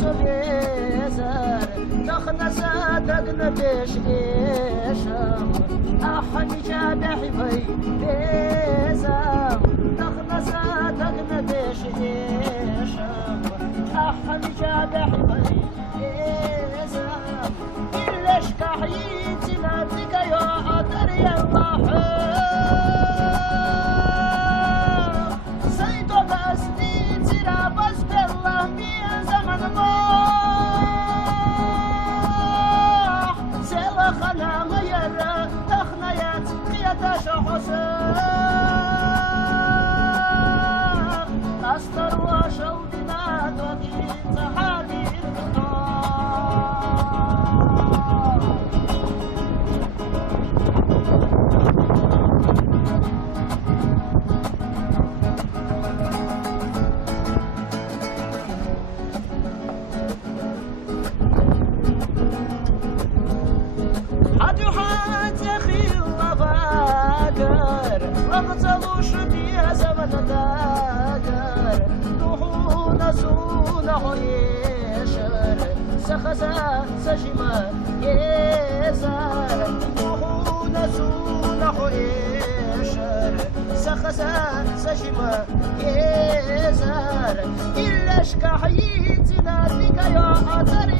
سوبيزر تخنسا دقنا بيش إيشام أحني جابحي بي بيزام تخنسا دقنا بيش إيشام أحني جابحي بي بيزام إلش كحيتي ناديك يا أدري الله سيدو بسني ترى بس بالله مين زمن ضاح سيلا خلا غير تخنيات قيادة شخصا أستر وشل بنات وقيت حالي اغتلوش بيها زمن داقر نحونا سونا يشر سخسا سجما يزار نحونا سونا يشر سخسا سجما يزار إلا شكا حيتنا بك يا أثر